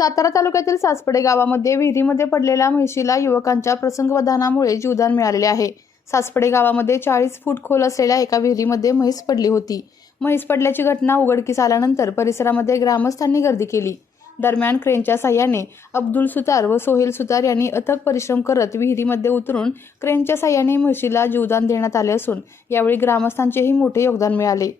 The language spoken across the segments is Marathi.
सातारा तालुक्यातील सासपडे गावामध्ये विहिरीमध्ये पडलेल्या म्हैशीला युवकांच्या प्रसंगवधानामुळे जीवदान मिळालेले आहे। सासपडे गावामध्ये 40 फूट खोल असलेल्या एका विहिरीमध्ये म्हैस पडली होती। म्हैस पडल्याची घटना उघडकीस आल्यानंतर परिसरामध्ये ग्रामस्थांनी गर्दी केली। दरम्यान क्रेनच्या साह्याने अब्दुल सुतार व सोहेल सुतार यांनी अथक परिश्रम करत विहिरीमध्ये उतरून क्रेनच्या साह्याने म्हशीला जीवदान देण्यात आले असून यावेळी ग्रामस्थांचेही मोठे योगदान मिळाले।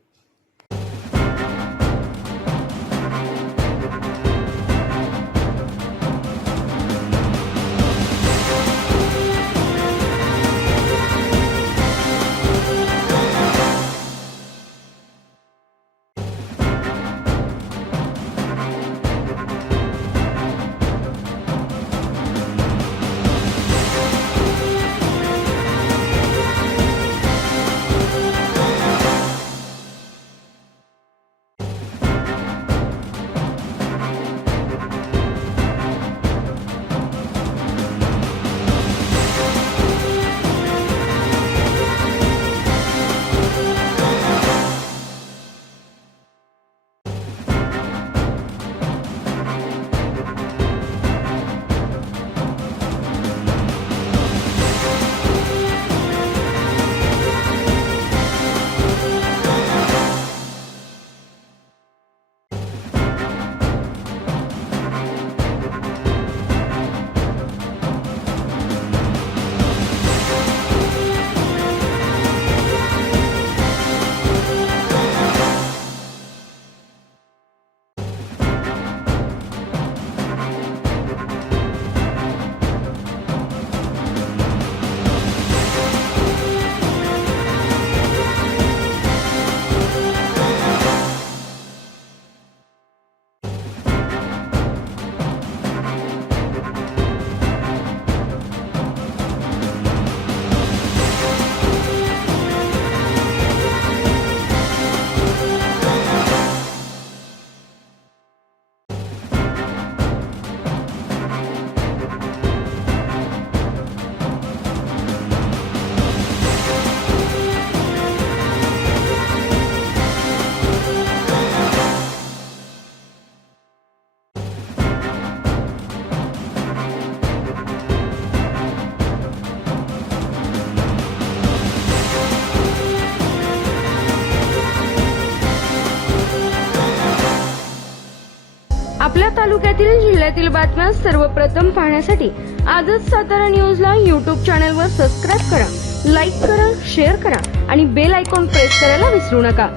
आपल्या तालुक्यातील जिल्ह्यातील बातम्या सर्वप्रथम पाहण्यासाठी आजच सातारा न्यूजला YouTube चॅनलवर सबस्क्राइब करा, लाईक करा, शेअर करा आणि बेल आयकॉन प्रेस करायला विसरू नका।